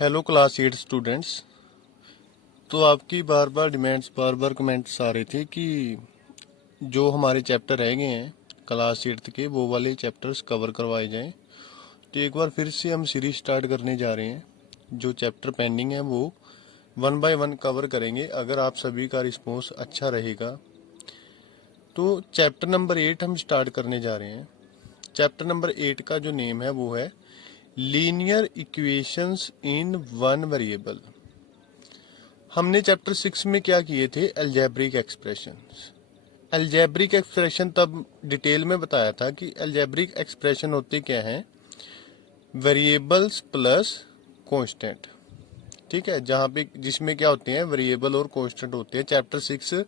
Hello class 8 students. तो आपकी बार बार comments आ रहे थे कि जो हमारे चैप्टर रह गए हैं क्लास 8 के वो वाले चैप्टर्स कवर करवाए जाएं। तो एक बार फिर से हम सीरीज स्टार्ट करने जा रहे हैं। जो चैप्टर पेंडिंग है वो 1 बाय 1 कवर करेंगे अगर आप सभी का रिस्पॉन्स अच्छा रहेगा। तो चैप्टर नंबर 8 हम स्टार्ट करने जा रहे हैं। चैप्टर नंबर 8 का जो नेम है वो है linear equations in one variable. हमने चैप्टर 6 में क्या किए थे, अलजेब्रिक एक्सप्रेशंस। अलजेब्रिक एक्सप्रेशन तब डिटेल में बताया था कि अलजेब्रिक एक्सप्रेशन होते क्या हैं, वेरिएबल्स प्लस कांस्टेंट। ठीक है, जहाँ पे जिसमें क्या होते हैं, वेरिएबल और कांस्टेंट होते हैं। चैप्टर 6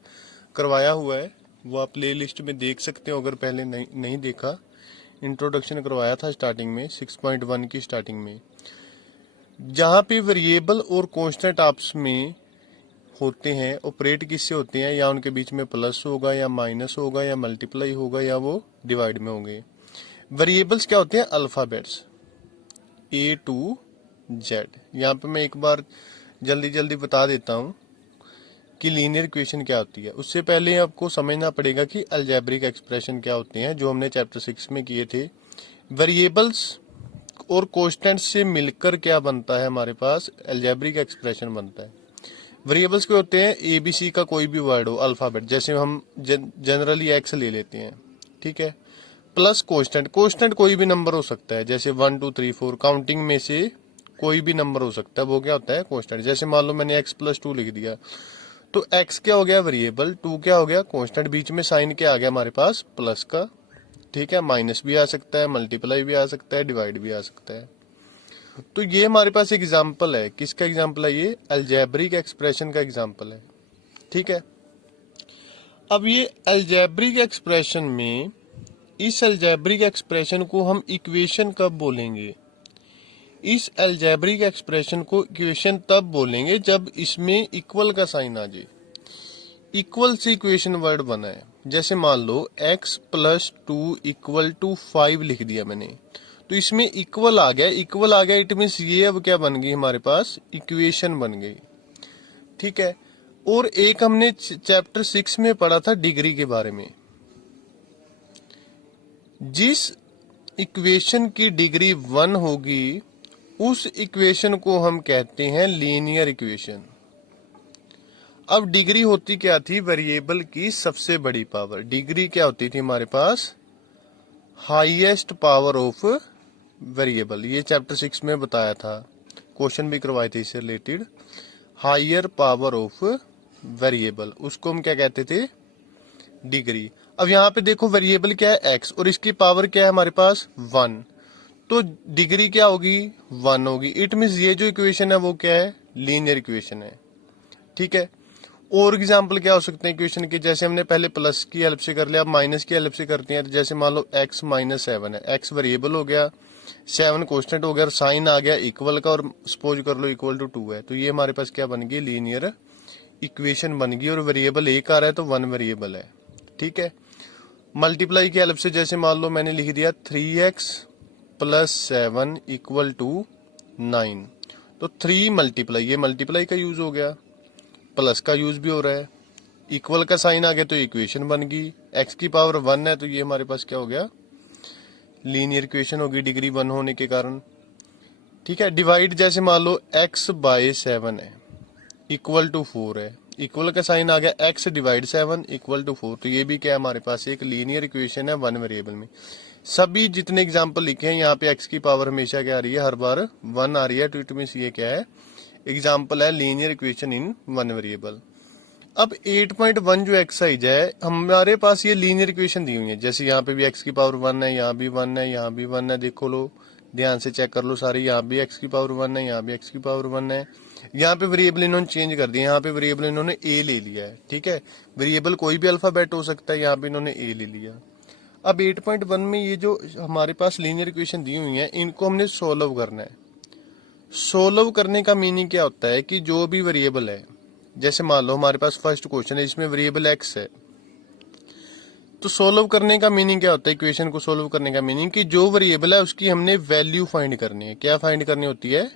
करवाया हुआ है, वो आप प्ले लिस्ट में देख सकते हो अगर पहले नहीं देखा। इंट्रोडक्शन करवाया था स्टार्टिंग में 6.1 की स्टार्टिंग में, जहाँ पे वेरिएबल और कांस्टेंट आपस में होते हैं, ऑपरेट किससे होते हैं, या उनके बीच में प्लस होगा या माइनस होगा या मल्टीप्लाई होगा या वो डिवाइड में होंगे। वेरिएबल्स क्या होते हैं, अल्फाबेट्स A to Z। यहाँ पे मैं एक बार जल्दी बता देता हूँ कि लीनियर इक्वेशन क्या होती है। उससे पहले आपको समझना पड़ेगा कि अलजेब्रिक एक्सप्रेशन क्या होते हैं, जो हमने चैप्टर 6 में किए थे। वेरिएबल्स और कांस्टेंट से मिलकर क्या बनता है, हमारे पास अलजेब्रिक एक्सप्रेशन बनता है। वेरिएबल्स के होते हैं ABC का कोई भी वर्ड हो, अल्फाबेट, जैसे हम जनरली एक्स ले लेते हैं, ठीक है, प्लस कांस्टेंट कोई भी नंबर हो सकता है, जैसे 1 2 3 4 काउंटिंग में से कोई भी नंबर हो सकता है, वो क्या होता है, कांस्टेंट। जैसे मान लो मैंने x+2 लिख दिया, तो x क्या हो गया, वेरिएबल, 2 क्या हो गया, कांस्टेंट, बीच में साइन क्या आ गया हमारे पास, प्लस का। ठीक है, माइनस भी आ सकता है, मल्टीप्लाई भी आ सकता है, डिवाइड भी आ सकता है। तो ये हमारे पास एग्जाम्पल है, किसका एग्जाम्पल है, ये अलजेब्रिक एक्सप्रेशन का एग्जाम्पल है। ठीक है, अब ये अलजेब्रिक एक्सप्रेशन में, इस अलजेब्रिक एक्सप्रेशन को हम इक्वेशन कब बोलेंगे, इस अलजेब्रिक एक्सप्रेशन को इक्वेशन तब बोलेंगे जब इसमें इक्वल का साइन आ जाए। इक्वल से इक्वेशन वर्ड बना है, जैसे मान लो x+2 = 5 लिख दिया मैंने, तो इसमें इक्वल आ गया, इट मीन्स ये अब क्या बन गई, हमारे पास इक्वेशन बन गई। ठीक है, और एक हमने चैप्टर 6 में पढ़ा था डिग्री के बारे में। जिस इक्वेशन की डिग्री 1 होगी उस इक्वेशन को हम कहते हैं लीनियर इक्वेशन। अब डिग्री होती क्या थी, वेरिएबल की सबसे बड़ी पावर। डिग्री क्या होती थी हमारे पास, हाईएस्ट पावर ऑफ वेरिएबल। ये चैप्टर 6 में बताया था, क्वेश्चन भी करवाए थे इससे related. Higher power of variable, उसको हम क्या कहते थे, डिग्री। अब यहाँ पे देखो वेरिएबल क्या है, x, और इसकी पावर क्या है हमारे पास, 1, तो डिग्री क्या होगी, 1 होगी। इट मीन्स ये जो इक्वेशन है वो क्या है, लीनियर इक्वेशन है। ठीक है, और एग्जाम्पल क्या हो सकते हैं इक्वेशन के, जैसे हमने पहले प्लस की हेल्प से कर लिया, अब माइनस की हेल्प से करते हैं। जैसे मान लो x - 7 है, x वेरिएबल हो गया, 7 कांस्टेंट हो गया, और साइन आ गया इक्वल का, और सपोज कर लो = 2 है, तो ये हमारे पास क्या बन गई, लीनियर इक्वेशन बन गई। और वेरिएबल एक आ रहा है तो 1 वेरिएबल है। ठीक है, मल्टीप्लाई की हेल्प से, जैसे मान लो मैंने लिख दिया 3x + 7 = 9, तो 3 मल्टीप्लाई, ये मल्टीप्लाई का यूज हो गया, प्लस का यूज भी हो रहा है, इक्वल का साइन आ गया तो इक्वेशन बन गई। x की पावर 1 है तो ये हमारे पास क्या हो गया, लीनियर इक्वेशन होगी, डिग्री 1 होने के कारण। ठीक है, डिवाइड, जैसे मान लो x/7 है, =4 है, इक्वल का साइन आ गया, x / 7 = 4, तो ये भी क्या है, हमारे पास एक लीनियर इक्वेशन है 1 वेरिएबल में। सभी जितने एग्जाम्पल लिखे हैं यहाँ पे x की पावर हमेशा क्या आ रही है, हर बार 1 आ रही है, तो इट मींस ये क्या है, एग्जाम्पल है लीनियर इक्वेशन इन 1 वेरिएबल। अब 8.1 जो एक्सरसाइज है, हमारे पास ये लीनियर इक्वेशन दी हुई है, जैसे यहाँ पे भी x की पावर 1 है, यहाँ भी 1 है, यहाँ भी 1 है, देखो लो ध्यान से चेक कर लो सारी, यहाँ भी x की पावर 1 है, यहाँ भी x की पावर 1 है। यहाँ पे वेरिएबल इन्होंने चेंज कर दिया, यहाँ पे वेरिएबल इन्होंने a ले लिया है। ठीक है, वेरिएबल कोई भी अल्फाबेट हो सकता है, यहाँ पे इन्होंने a ले लिया। अब 8.1 में ये जो हमारे पास लीनियर इक्वेशन दी हुई है, इनको हमने सोल्व करना है। सोल्व करने का मीनिंग क्या होता है कि जो भी वेरिएबल है, जैसे मान लो हमारे पास फर्स्ट क्वेश्चन है, इसमें वेरिएबल x है, तो सोल्व करने का मीनिंग क्या होता है, इक्वेशन को सोल्व करने का मीनिंग कि जो वेरिएबल है उसकी हमने वैल्यू फाइंड करनी है। क्या फाइंड करनी होती है,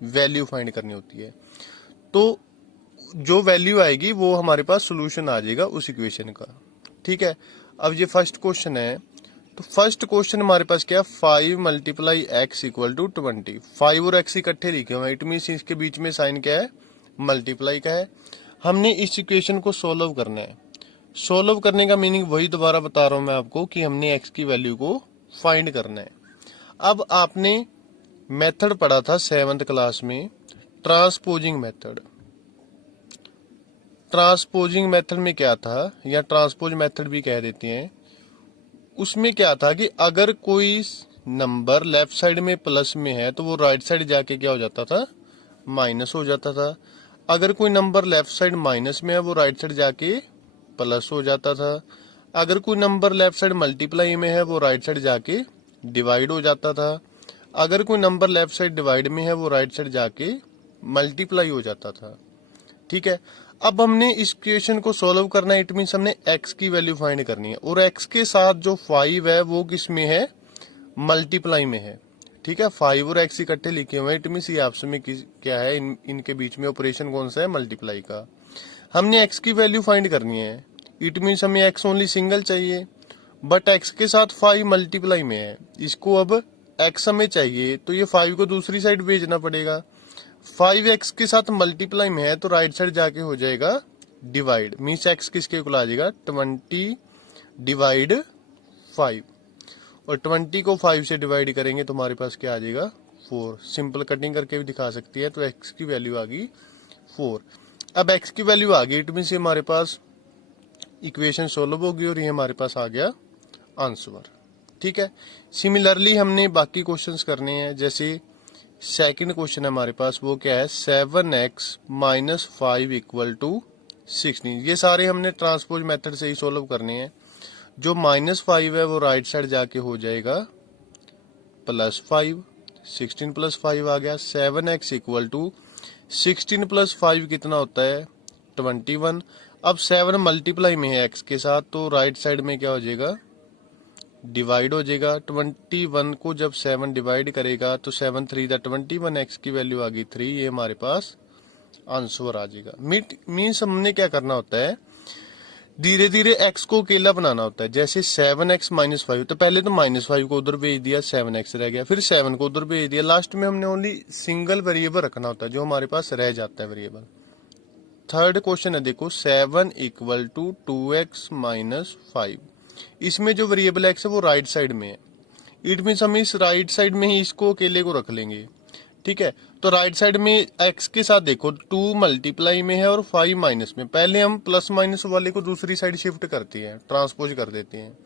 वैल्यू फाइंड करनी होती है। तो जो वैल्यू आएगी वो हमारे पास सोल्यूशन आ जाएगा उस इक्वेशन का। ठीक है, अब ये फर्स्ट क्वेश्चन है, तो फर्स्ट क्वेश्चन हमारे पास क्या है, 5 मल्टीप्लाई एक्स इक्वल टू 20। 5 और एक्स इकट्ठे लिखे हुए हैं, इट मीन इसके बीच में साइन क्या है, मल्टीप्लाई का है। हमने इस इक्वेशन को सोल्व करना है। सोल्व करने का मीनिंग वही दोबारा बता रहा हूं मैं आपको कि हमने एक्स की वैल्यू को फाइंड करना है। अब आपने मेथड पढ़ा था 7th क्लास में, ट्रांसपोजिंग मेथड। ट्रांसपोजिंग मेथड में क्या था, या ट्रांसपोज मेथड भी कह देते हैं, उसमें क्या था कि अगर कोई नंबर लेफ्ट साइड में प्लस में है तो वो राइट साइड जाके क्या हो जाता था, माइनस हो जाता था। अगर कोई नंबर लेफ्ट साइड माइनस में है वो राइट साइड जाके प्लस हो जाता था। अगर कोई नंबर लेफ्ट साइड मल्टीप्लाई में है वो राइट साइड जाके डिवाइड हो जाता था। अगर कोई नंबर लेफ्ट साइड डिवाइड में है वो राइट साइड जाके मल्टीप्लाई हो जाता था। ठीक है, अब हमने इस इक्वेशन को सॉल्व करना है, इट मींस हमने x की वैल्यू फाइंड करनी है, और x के साथ जो 5 है वो किस में है, मल्टीप्लाई में है। ठीक है, 5 और x इकट्ठे लिखे हुए हैं, इट मींस ये आपस में क्या है, इनके बीच में ऑपरेशन कौन सा है, मल्टीप्लाई का। हमने x की वैल्यू फाइंड करनी है, इट मींस हमें x ओनली सिंगल चाहिए, बट x के साथ 5 मल्टीप्लाई में है, इसको अब x हमें चाहिए तो ये 5 को दूसरी साइड भेजना पड़ेगा। 5x के साथ मल्टीप्लाई में है तो राइट साइड जाके हो जाएगा डिवाइड, मीन्स x किसके इक्वल आ जाएगा, 20 डिवाइड 5, और 20 को 5 से डिवाइड करेंगे तो हमारे पास क्या आ जाएगा, 4। सिंपल कटिंग करके भी दिखा सकती है, तो x की वैल्यू आ गई 4। अब x की वैल्यू आ गई, इट मीन्स हमारे पास इक्वेशन सोल्व होगी और ये हमारे पास आ गया आंसर। ठीक है, सिमिलरली हमने बाकी क्वेश्चंस करने हैं, जैसे सेकंड क्वेश्चन है हमारे पास, वो क्या है, 7x माइनस 5 इक्वल टू 16। ये सारे हमने ट्रांसपोज मेथड से ही सोल्व करने हैं। जो -5 है वो राइट साइड जाके हो जाएगा +5, 16 + 5 आ गया। 7x इक्वल टू 16 + 5 कितना होता है, 21। अब 7 मल्टीप्लाई में है x के साथ तो राइट साइड में क्या हो जाएगा, डिवाइड हो जाएगा। 21 को जब 7 डिवाइड करेगा तो 7 3 21, x की वैल्यू आ गई 3, ये हमारे पास आंसर आ जाएगा। मीन्स हमने क्या करना होता है, धीरे धीरे x को अकेला बनाना होता है। जैसे 7x माइनस 5, तो पहले तो -5 को उधर भेज दिया, 7x रह गया, फिर 7 को उधर भेज दिया, लास्ट में हमने ओनली सिंगल वेरिएबल रखना होता है जो हमारे पास रह जाता है वेरिएबल। थर्ड क्वेश्चन है, देखो 7 इक्वल टू 2x माइनस 5। इसमें जो वेरिएबल x है वो राइट साइड में है, इट मीन्स हम इस राइट साइड में ही इसको अकेले को रख लेंगे। ठीक है, तो राइट साइड में x के साथ देखो 2 मल्टीप्लाई में है और 5 माइनस में, पहले हम प्लस माइनस वाले को दूसरी साइड शिफ्ट करते हैं, ट्रांसपोज कर देते हैं।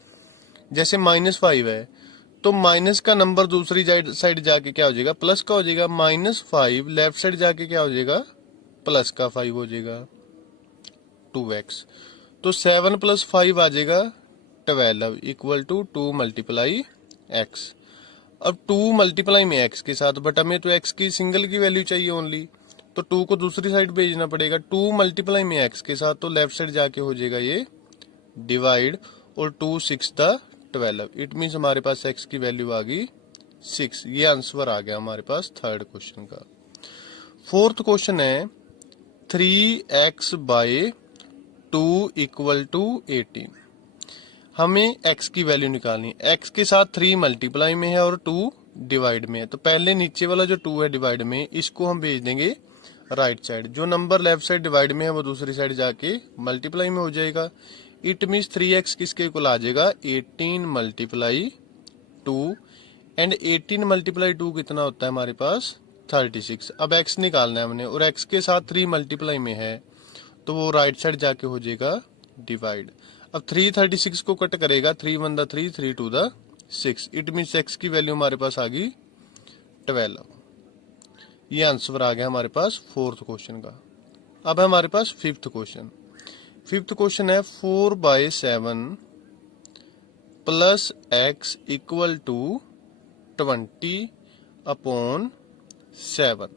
जैसे -5 है तो माइनस का नंबर दूसरी साइड जाके क्या हो जाएगा, प्लस का हो जाएगा। -5 लेफ्ट साइड जाके क्या हो जाएगा, प्लस का 5 हो जाएगा, 2x। तो 7 + 5 आ जाएगा 12 इक्वल टू 2 मल्टीप्लाई x। अब 2 मल्टीप्लाई में x के साथ, बट हमें तो x की सिंगल की वैल्यू चाहिए ओनली, तो 2 को दूसरी साइड भेजना पड़ेगा। 2 मल्टीप्लाई में x के साथ तो लेफ्ट साइड जाके हो जाएगा ये डिवाइड, और 2 6 12, इट मीन्स हमारे पास x की वैल्यू आ गई 6। ये आंसर आ गया हमारे पास थर्ड क्वेश्चन का। फोर्थ क्वेश्चन है 3x बाय 2 इक्वल टू 18। हमें x की वैल्यू निकालनी है, x के साथ 3 मल्टीप्लाई में है और 2 डिवाइड में है, तो पहले नीचे वाला जो 2 है डिवाइड में, इसको हम भेज देंगे राइट साइड। जो नंबर लेफ्ट साइड डिवाइड में है वो दूसरी साइड जाके मल्टीप्लाई में हो जाएगा, इट मीन्स 3x किसके इक्वल आ जाएगा, 18 मल्टीप्लाई 2, एंड 18 मल्टीप्लाई 2 कितना होता है हमारे पास, 36। अब x निकालना है हमने, और x के साथ 3 मल्टीप्लाई में है तो वो राइट साइड जाके हो जाएगा डिवाइड। अब 3 36 को कट करेगा, 3 1 3, 3 2 6, इट मीन्स x की वैल्यू हमारे पास आ गई 12। ये आंसर आ गया हमारे पास फोर्थ क्वेश्चन का। अब है हमारे पास फिफ्थ क्वेश्चन। फिफ्थ क्वेश्चन है 4/7 प्लस x इक्वल टू 20/7।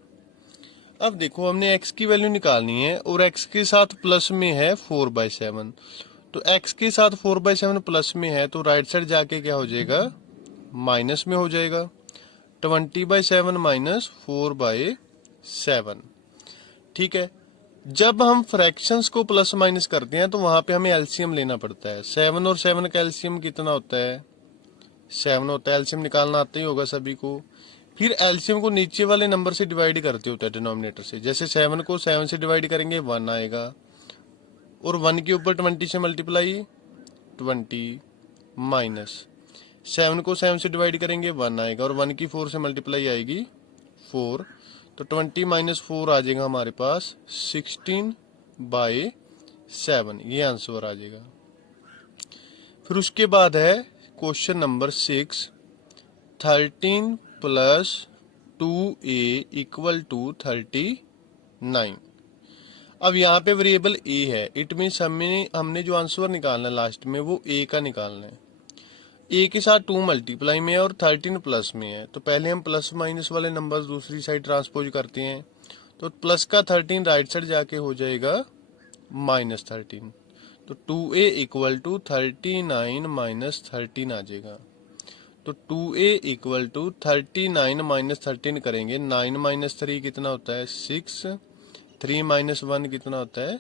अब देखो हमने x की वैल्यू निकालनी है और x के साथ प्लस में है 4/7, तो x के साथ 4/7 प्लस में है तो राइट साइड जाके क्या हो जाएगा, माइनस में हो जाएगा। 20/7 माइनस 4/7, 7। ठीक है, जब हम फ्रैक्शंस को प्लस माइनस करते हैं तो वहां पे हमें एलसीएम लेना पड़ता है। 7 और 7 का एलसीएम कितना होता है? 7 होता है। एलसीएम निकालना आता ही होगा सभी को। फिर एलसीएम को नीचे वाले नंबर से डिवाइड करते होता है, डिनोमिनेटर से। जैसे 7 को 7 से डिवाइड करेंगे 1 आएगा, और 1 के ऊपर 20 से मल्टीप्लाई 20, माइनस 7 को 7 से डिवाइड करेंगे 1 आएगा, और 1 की 4 से मल्टीप्लाई आएगी 4। तो 20 माइनस 4 आ जाएगा हमारे पास 16/7, ये आंसर आ जाएगा। फिर उसके बाद है question number 6, 13 plus 2a equal to 39। अब यहाँ पे वेरिएबल a है, इट मीन्स हमने जो आंसर निकालना है लास्ट में वो a का निकालना है। a के साथ 2 मल्टीप्लाई में है और 13 प्लस में है, तो पहले हम प्लस माइनस वाले नंबर दूसरी साइड ट्रांसपोज करते हैं। तो प्लस का 13 राइट साइड जाके हो जाएगा -13। तो 2a इक्वल टू 39 माइनस 13 आ जाएगा। तो 2a इक्वल टू 39 माइनस 13 करेंगे, 9 माइनस 3 कितना होता है 6, 3 माइनस 1 कितना होता है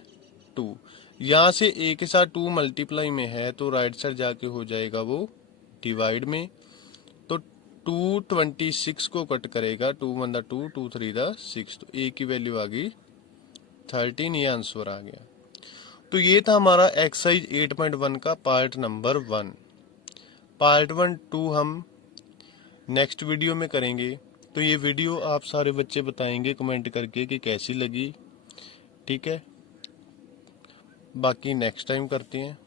2। यहाँ से a के साथ 2 मल्टीप्लाई में है तो राइट साइड जाके हो जाएगा वो डिवाइड में। तो 226 को कट करेगा, 2 1 2, 2 3 6, तो a की वैल्यू आ गई 13, ये आंसर आ गया। तो ये था हमारा एक्सरसाइज 8.1 का पार्ट नंबर 1। पार्ट 1 2 हम नेक्स्ट वीडियो में करेंगे। तो ये वीडियो आप सारे बच्चे बताएंगे कमेंट करके कि कैसी लगी। ठीक है, बाकी नेक्स्ट टाइम करते हैं।